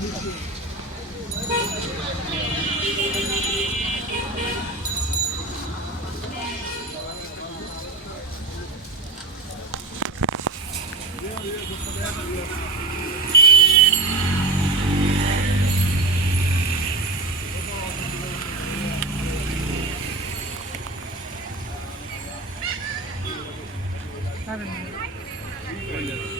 Seven minutes.